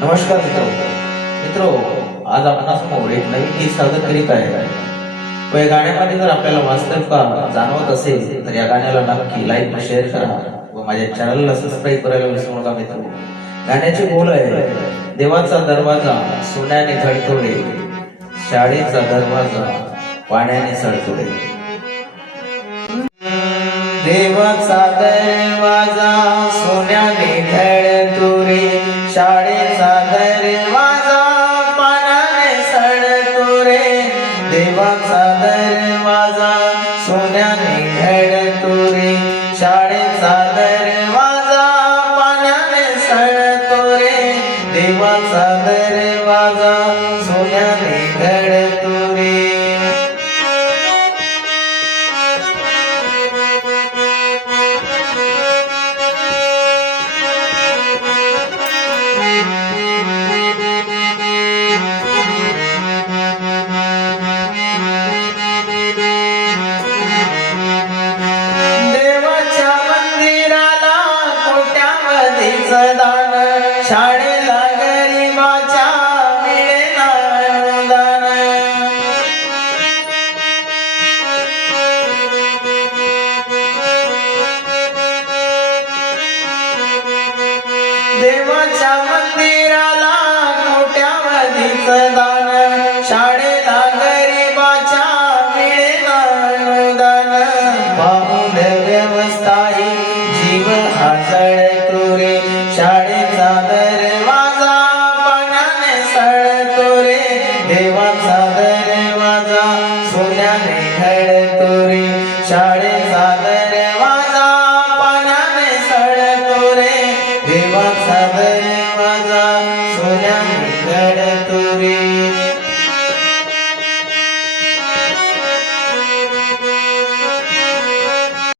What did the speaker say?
नमस्कार मित्रो, आज आपणासमोर एक नवीन गीत सादर करीत आहे. व या गाण्यामध्ये जर आपल्याला वास्तविकता जाणवत असेल तर या गाण्याला नक्की लाईक व शेअर करा व माझ्या चॅनलला सबस्क्राईब करायला विसरू नका मित्रो. गाण्याचे बोल आहे, देवाचा दरवाजा सोन्याने झळकवले, शाळेचा दरवाजा पाण्याने सळकवले. देवाचा दरवाजा सोन्याने झळकवले, शाळेचा दरवाजा पाण्याने सळकवले. देवाचा दरवाजा सोन्याने झळकवले, शाळेचा दरवाजा पाण्याने सळकवले. देवाचा दरवाजा सोन्याने झळकवले. दान शाळेला गरिबाच्या मिळेना अनुदान. देवाच्या मंदिराला कोट्यावधीचं दान